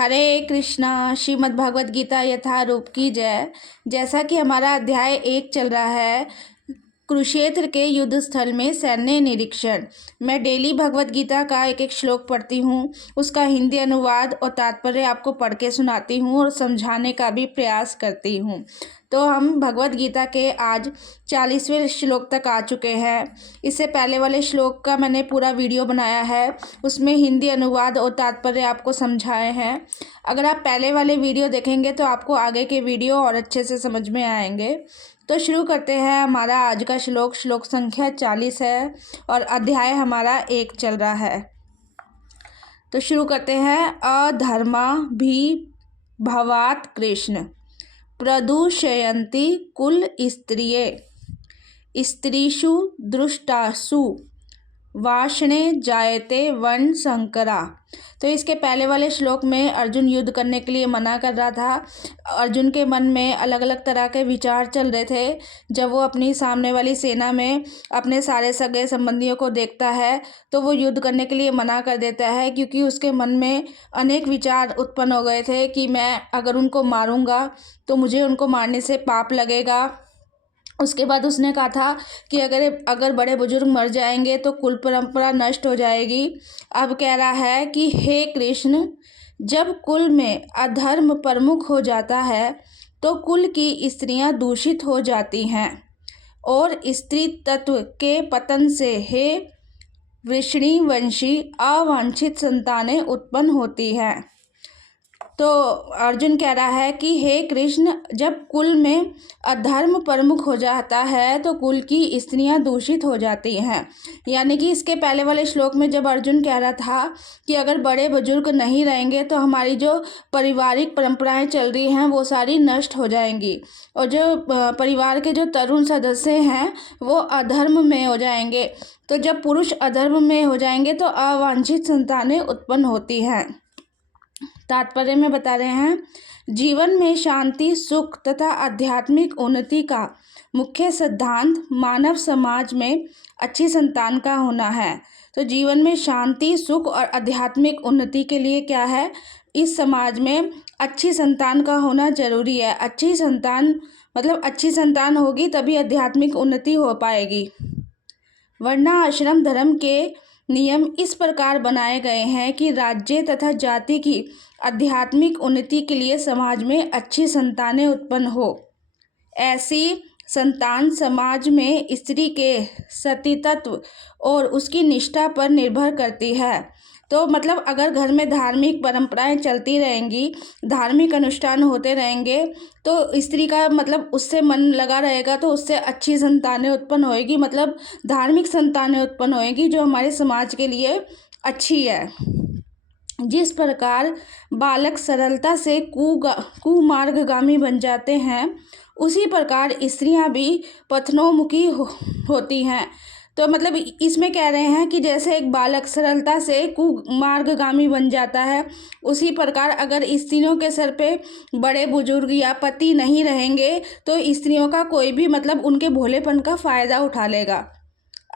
हरे कृष्णा। श्रीमद् भगवत गीता यथारूप की जय। जैसा कि हमारा अध्याय 1 चल रहा है, कुरुक्षेत्र के युद्ध स्थल में सैन्य निरीक्षण। मैं डेली भगवत गीता का एक एक श्लोक पढ़ती हूँ, उसका हिंदी अनुवाद और तात्पर्य आपको पढ़ के सुनाती हूँ और समझाने का भी प्रयास करती हूँ। तो हम भगवत गीता के आज 40वें श्लोक तक आ चुके हैं। इससे पहले वाले श्लोक का मैंने पूरा वीडियो बनाया है, उसमें हिंदी अनुवाद और तात्पर्य आपको समझाए हैं। अगर आप पहले वाले वीडियो देखेंगे तो आपको आगे के वीडियो और अच्छे से समझ में आएंगे। तो शुरू करते हैं। हमारा आज का श्लोक संख्या 40 है और अध्याय हमारा 1 चल रहा है। तो शुरू करते हैं। अधर्मा भी भवात् कृष्ण प्रदूषयन्ति कुल स्त्रिये स्त्रीषु दृष्टासु वाषणे जायते वन संकरा। तो इसके पहले वाले श्लोक में अर्जुन युद्ध करने के लिए मना कर रहा था। अर्जुन के मन में अलग अलग तरह के विचार चल रहे थे। जब वो अपनी सामने वाली सेना में अपने सारे सगे संबंधियों को देखता है तो वो युद्ध करने के लिए मना कर देता है, क्योंकि उसके मन में अनेक विचार उत्पन्न हो गए थे कि मैं अगर उनको मारूंगा तो मुझे उनको मारने से पाप लगेगा। उसके बाद उसने कहा था कि अगर बड़े बुजुर्ग मर जाएंगे तो कुल परंपरा नष्ट हो जाएगी। अब कह रहा है कि हे कृष्ण, जब कुल में अधर्म प्रमुख हो जाता है तो कुल की स्त्रियां दूषित हो जाती हैं और स्त्री तत्व के पतन से हे वृषणीवंशी अवांछित संतानें उत्पन्न होती हैं। तो अर्जुन कह रहा है कि हे कृष्ण, जब कुल में अधर्म प्रमुख हो जाता है तो कुल की स्त्रियां दूषित हो जाती हैं। यानी कि इसके पहले वाले श्लोक में जब अर्जुन कह रहा था कि अगर बड़े बुजुर्ग नहीं रहेंगे तो हमारी जो पारिवारिक परंपराएं चल रही हैं वो सारी नष्ट हो जाएंगी और जो परिवार के जो तरुण सदस्य हैं वो अधर्म में हो जाएंगे। तो जब पुरुष अधर्म में हो जाएंगे तो अवांछित संतानें उत्पन्न होती हैं। तात्पर्य में बता रहे हैं, जीवन में शांति, सुख तथा आध्यात्मिक उन्नति का मुख्य सिद्धांत मानव समाज में अच्छी संतान का होना है। तो जीवन में शांति, सुख और आध्यात्मिक उन्नति के लिए क्या है, इस समाज में अच्छी संतान का होना जरूरी है। अच्छी संतान मतलब अच्छी संतान होगी तभी आध्यात्मिक उन्नति हो पाएगी। वरना आश्रम धर्म के नियम इस प्रकार बनाए गए हैं कि राज्य तथा जाति की आध्यात्मिक उन्नति के लिए समाज में अच्छी संतानें उत्पन्न हो। ऐसी संतान समाज में स्त्री के सतीत्व और उसकी निष्ठा पर निर्भर करती है। तो मतलब अगर घर में धार्मिक परंपराएं चलती रहेंगी, धार्मिक अनुष्ठान होते रहेंगे तो स्त्री का मतलब उससे मन लगा रहेगा, तो उससे अच्छी संतानें उत्पन्न होएगी, मतलब धार्मिक संतानें उत्पन्न होएगी जो हमारे समाज के लिए अच्छी है। जिस प्रकार बालक सरलता से कुमार्गगामी बन जाते हैं, उसी प्रकार स्त्रियां भी पथनोमुखी होती हैं। तो मतलब इसमें कह रहे हैं कि जैसे एक बालक सरलता से कुमार्गगामी बन जाता है, उसी प्रकार अगर स्त्रियों के सर पे बड़े बुजुर्ग या पति नहीं रहेंगे तो स्त्रियों का कोई भी मतलब उनके भोलेपन का फ़ायदा उठा लेगा।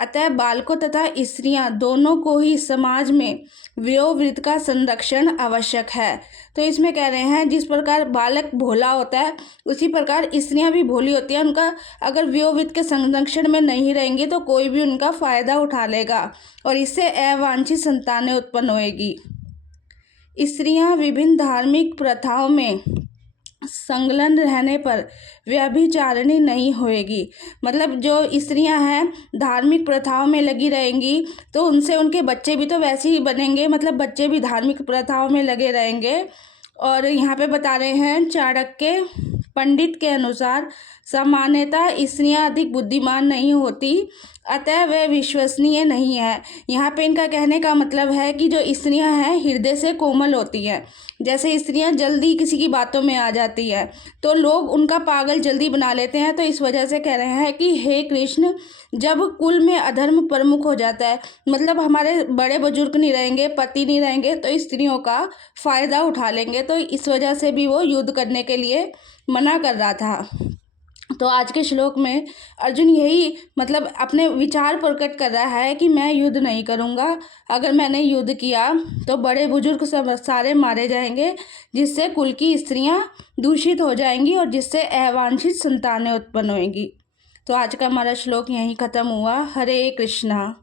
अतः बालकों तथा स्त्रियां दोनों को ही समाज में वयोवृत्त का संरक्षण आवश्यक है। तो इसमें कह रहे हैं जिस प्रकार बालक भोला होता है उसी प्रकार स्त्रियां भी भोली होती हैं। उनका अगर वयोवृत्त के संरक्षण में नहीं रहेंगी तो कोई भी उनका फ़ायदा उठा लेगा और इससे अवांछित संतानें उत्पन्न होएगी। स्त्रियां विभिन्न धार्मिक प्रथाओं में संलग्न रहने पर व्यभिचारिणी नहीं होएगी। मतलब जो स्त्रियां हैं धार्मिक प्रथाओं में लगी रहेंगी तो उनसे उनके बच्चे भी तो वैसे ही बनेंगे, मतलब बच्चे भी धार्मिक प्रथाओं में लगे रहेंगे। और यहाँ पे बता रहे हैं, चाणक्य पंडित के अनुसार सामान्यतः स्त्रियां अधिक बुद्धिमान नहीं होती, अतः वे विश्वसनीय नहीं है। यहाँ पे इनका कहने का मतलब है कि जो स्त्रियां हैं हृदय से कोमल होती हैं। जैसे स्त्रियां जल्दी किसी की बातों में आ जाती है तो लोग उनका पागल जल्दी बना लेते हैं। तो इस वजह से कह रहे हैं कि हे कृष्ण, जब कुल में अधर्म प्रमुख हो जाता है, मतलब हमारे बड़े बुजुर्ग नहीं रहेंगे, पति नहीं रहेंगे, तो स्त्रियों का फ़ायदा उठा लेंगे। तो इस वजह से भी वो युद्ध करने के लिए मना कर रहा था। तो आज के श्लोक में अर्जुन यही मतलब अपने विचार प्रकट कर रहा है कि मैं युद्ध नहीं करूँगा। अगर मैंने युद्ध किया तो बड़े बुजुर्ग सब सारे मारे जाएंगे, जिससे कुल की स्त्रियां दूषित हो जाएंगी और जिससे अवांछित संतानें उत्पन्न होंगी। तो आज का हमारा श्लोक यहीं ख़त्म हुआ। हरे कृष्णा।